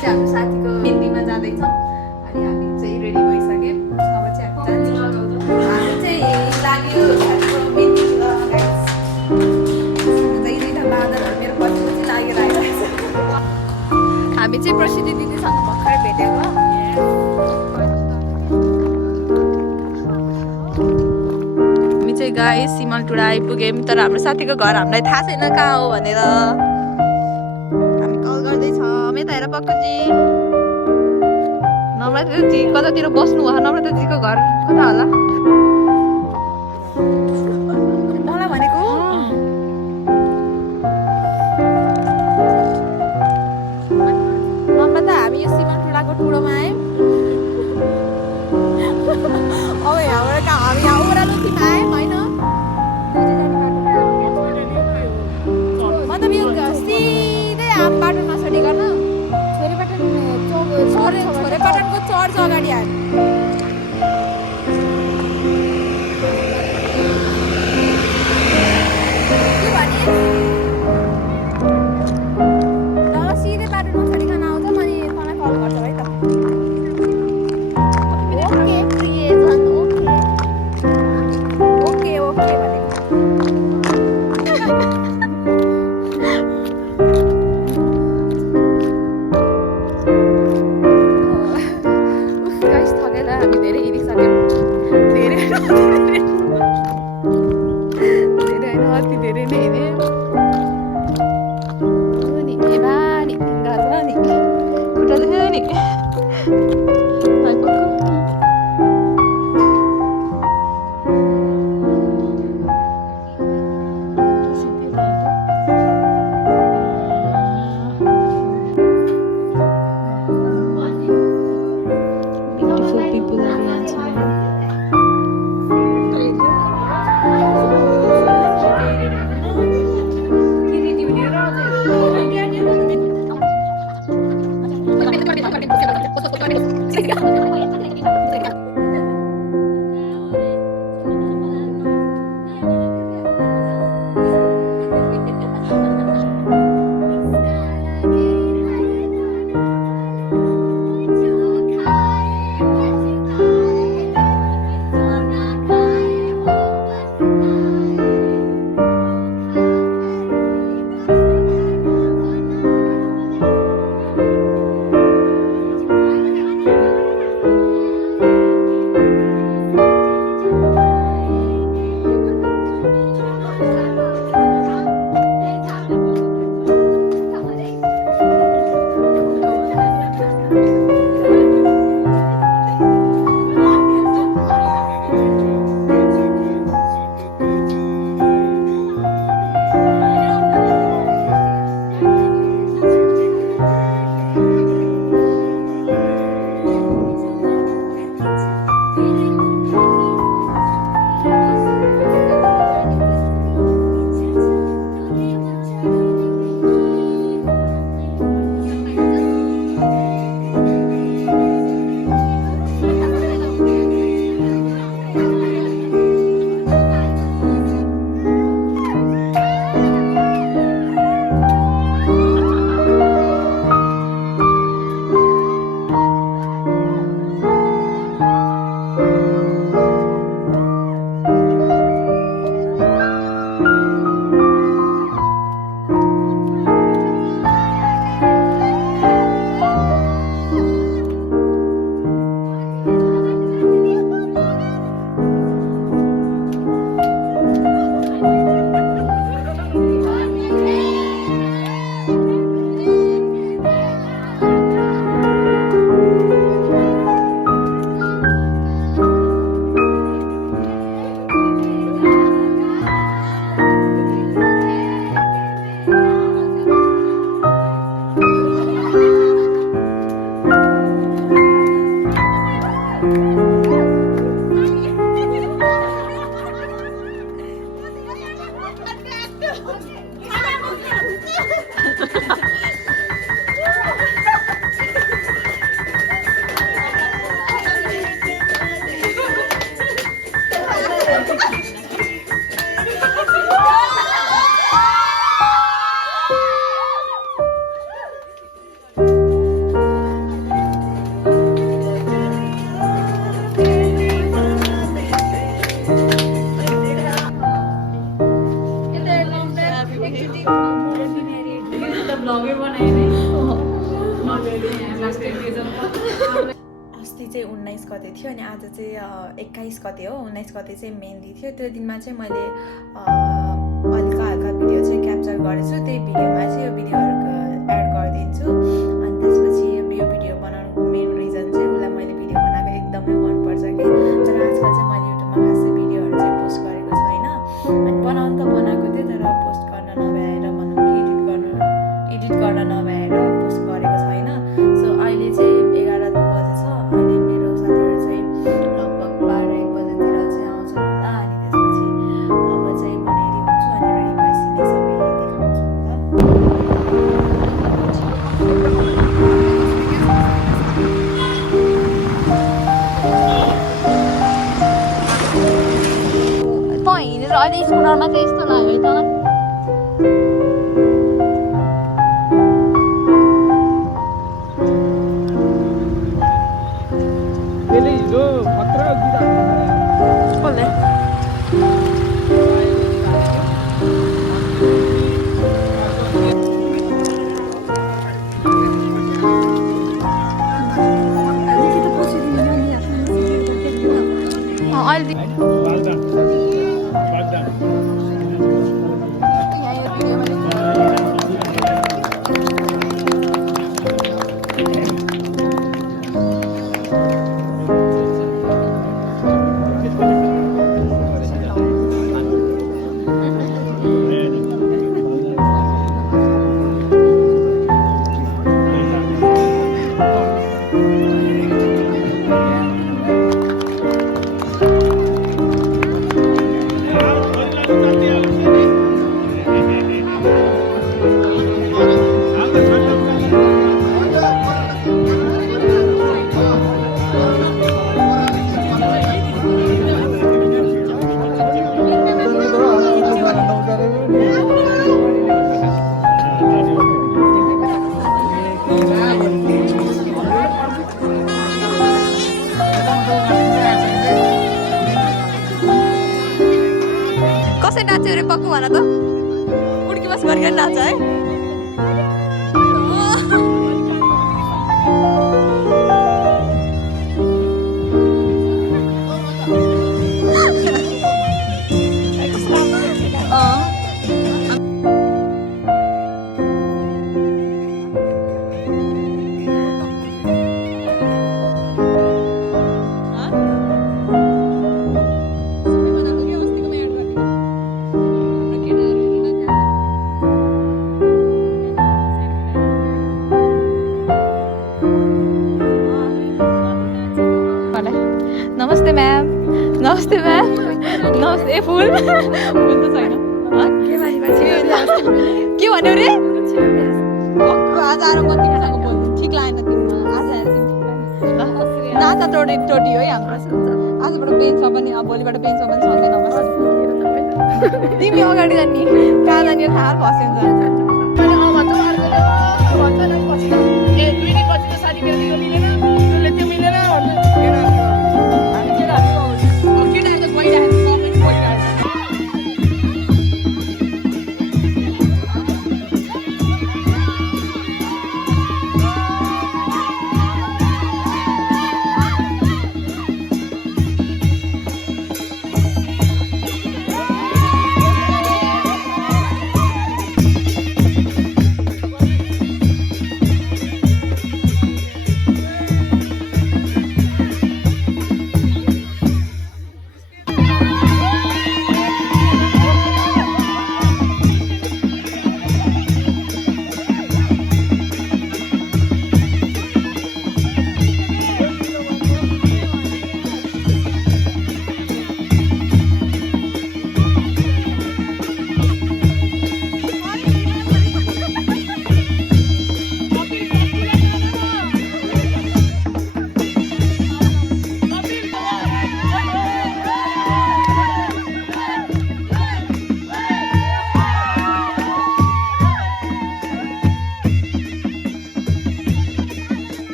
चाहिँ हाम्रो साथीको बिन्दीमा जाँदैछौँ अनि हामी चाहिँ रेडी भइसक्यौँ। अब चाहिँ हामी जान्छौँ। हामी चाहिँ लाग्यो साथीको बिन्दीमा जहिले बादलहरू मेरो पछि पछि लागेर आइरहेको छ। हामी चाहिँ प्रसिद्धि दिदीसँग भर्खरै भेटेको। हामी चाहिँ गाइस सिमलटुडा आइपुग्यौँ तर हाम्रो साथीको घर हामीलाई थाहा छैन कहाँ हो भनेर हामी कल गर्दैछौँ। यता हेर पक्कुजी नम्रताजी कतातिर बस्नु भयो। नम्रताजीको घर कता होला मलाई भनेको नम्रता हामी यो सिमलटुडाको टुडोमा आयौँ। अब यहाँबाट हामी यहाँ ओह्रालोटीमा आयौँ होइन मतलब यो सिधै आम बाटो नछोडिकन छोरेपाटनको चर्च अगाडि आयो। के भने ल सिधै बाटो नछोडिकन आउँछ मैले मलाई कल गर्छ है त। ओके ओके भने हामी धेरै हिँडिसक्यौँ। धेरै होइन अति धेरै नै हिँड्यौँ नि बानी गाजा नि खुट्टा दुख्यो नि अस्ति चाहिँ 19 गते थियो अनि आज चाहिँ 21 गते हो। 19 गते चाहिँ मेहन्दी थियो। त्यो दिनमा चाहिँ मैले हल्का हल्का भिडियो चाहिँ क्याप्चर गरेछु। त्यही भिडियोमा चाहिँ यो भिडियोहरू एड गरिदिन्छु। अनि त्यसपछि यो भिडियो बनाउनुको मेन रिजन चाहिँ उसलाई मैले भिडियो बनाएको एकदमै मनपर्छ कि, तर आजकल चाहिँ मैले युट्युबमा खासै भिडियोहरू चाहिँ पोस्ट गरेको छैन। अनि बनाउनु त बनाएको थियो, तर पोस्ट गर्न नभ्याएर भनौँ कि एडिट गर्न नभ्याएर पोस्ट गरेको छैन। सो अहिले चाहिँ 11 बजे छ। अहिले मेरो साथीहरू चाहिँ लगभग 12-1 बजेतिर चाहिँ आउँछन् होला। अनि त्यसपछि अब चाहिँ म रेडी हुन्छु अनि रेडी भएपछि नै सबै देखाउँछु होला। त हिँडेर अहिले स्कुटरमा चाहिँ यस्तो लाग्यो है त। कसरी नाच्यो रे पक्कु भन त। उड्की बस गरिकन नाच है। नमस्ते म्याम। नमस्ते म्याम। नमस्ते फुल फुल त छैन। के भन्यो रे? आज आएर म तिमीसँग बोल्नु ठिक लागेन तिमीमा। आज आएर तिमी नाता टोटी हो है हाम्रो। आजबाट बेन्चमा पनि अब भोलिबाट बेन्चमा पनि छँदैन बस्नु। तिमी अगाडि जाने कहाँ जाने थाहा फस्यो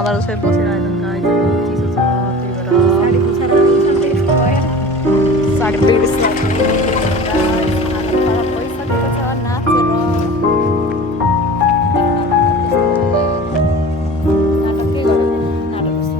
बाबाहरू चाहिँ बसिरहेको गाई चिसो छ त्यही भएर साडी बिर्सिरहेको हालत खराब भइसकेको छ नाचेर नाटकै गऱ्यो नाटक जस्तो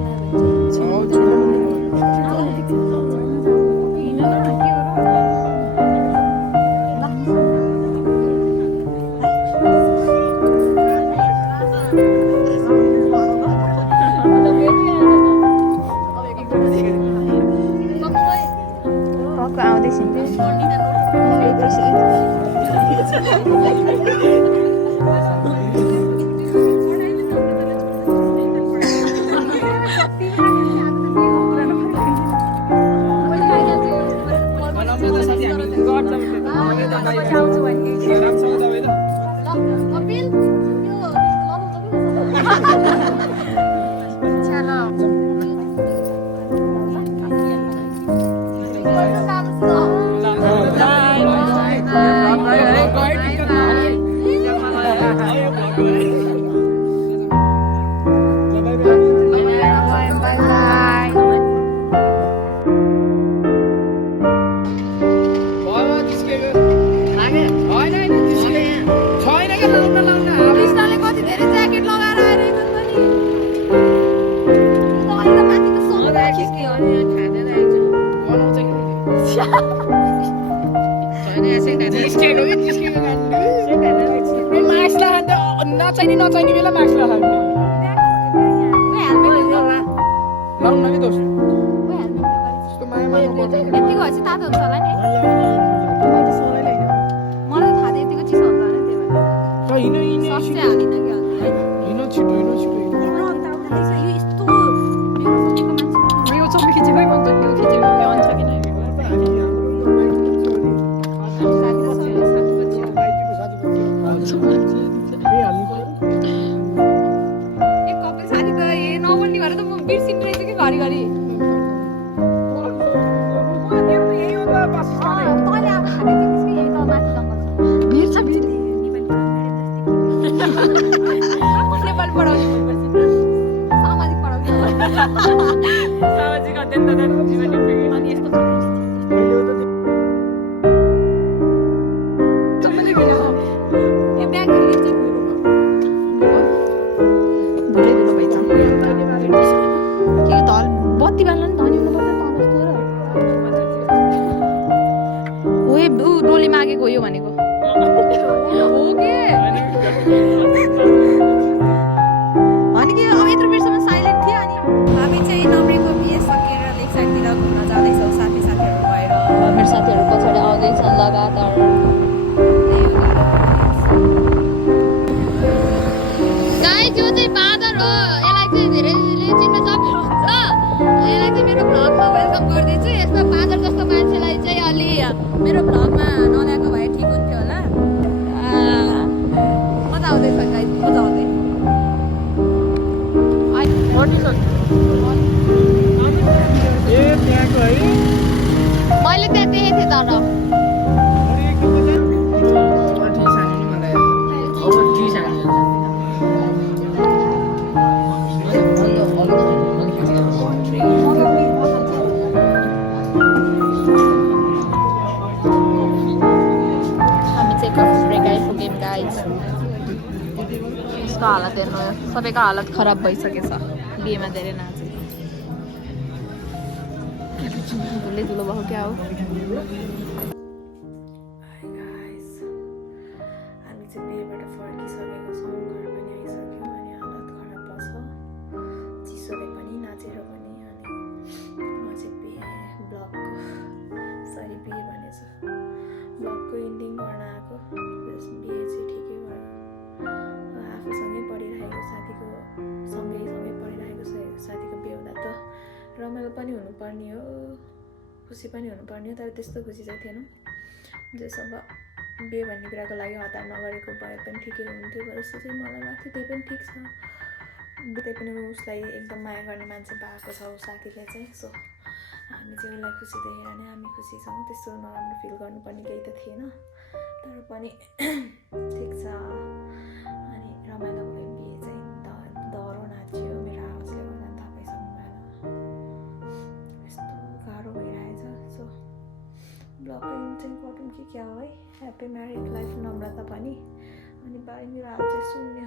नचाहिने बेला मास्क लगाउने लाउन कि दोष त्यस्तो माया माया यतिको चाहिँ तातो हुन्छ होला नि मलाई थाहा थियो यतिको चिसो हुन्छ होला नि त्यही भएर सस्टै हालिन कि हिँड्नु छिटो यो चम्मी खिचेकै मन त यो खिचेको के हुन्छ कि नै सामाजिक अध्ययन जीवन अनि यस्तो बत्ती बाल्न नि धनी डोली मागे गयो भनेको हो के अनि के अब यत्रो बेरसम्म साइलेन्ट थियो अनि हामी चाहिँ नम्रेको बिहे सकेर लेक साइडतिर घुम्न जाँदैछौँ साथीहरू भएर मेरो साथीहरू पछाडि आउँदैछन् लगातार गाइस यो चाहिँ बाँदर हो यसलाई चाहिँ धेरैले चिन्न सक्नुहुन्छ यसलाई चाहिँ मेरो भ्लगमा वेलकम गर्दैछु यस्तो बाँदर जस्तो मान्छेलाई चाहिँ अलि मेरो भ्लगमा नल्याएको भए ठिक हुन्थ्यो होला मजा आउँदैछ गाइस मजा आउँदै मैले त्यहाँ देखेको थिएँ तर हामी चाहिँ कफी ब्रेक आइपुग्यौँ गाइस यसको हालत हेर्नु सबैको हालत खराब भइसकेछ बिहेमा धेरै नाचे धुलै धुलो भयो क्या हो हामी चाहिँ बिहेबाट फर्किसकेको छौँ घर पनि आइसक्यौँ अनि हालत खराब भएको छ चिसोले पनि नाचेर पनि अनि म चाहिँ बिहे भनेछु ब्लगको इन्डिङ गर्न आएको बिहे चाहिँ ठिकै भयो आफूसँगै पढिरहेको सँगै पढिरहेको साथीको बिहे हुँदा त रमाइलो पनि हुनुपर्ने हो खुसी पनि हुनुपर्ने हो तर त्यस्तो खुसी चाहिँ थिएन जससँग बिहे भन्ने कुराको लागि हतार नगरेको भए पनि ठिकै हुन्थ्यो जस्तो चाहिँ मलाई लाग्थ्यो त्यही पनि ठिक छ त्यही पनि उसलाई एकदम माया गर्ने मान्छे पाएको छ साथीले चाहिँ सो हामी चाहिँ उसलाई खुसी देखेर नै हामी खुसी छौँ त्यस्तो नराम्रो फिल गर्नुपर्ने केही त थिएन तर पनि ठिक छ अनि रमाइलो भयो बिहे चाहिँ दह्रो नाच्यो मेरो ब्लगको एन्ड चाहिँ गरौँ कि क्या हो है। ह्याप्पी म्यारिड लाइफ नम्रता पनि। अनि भाइ मेरो हात चाहिँ सुन्ने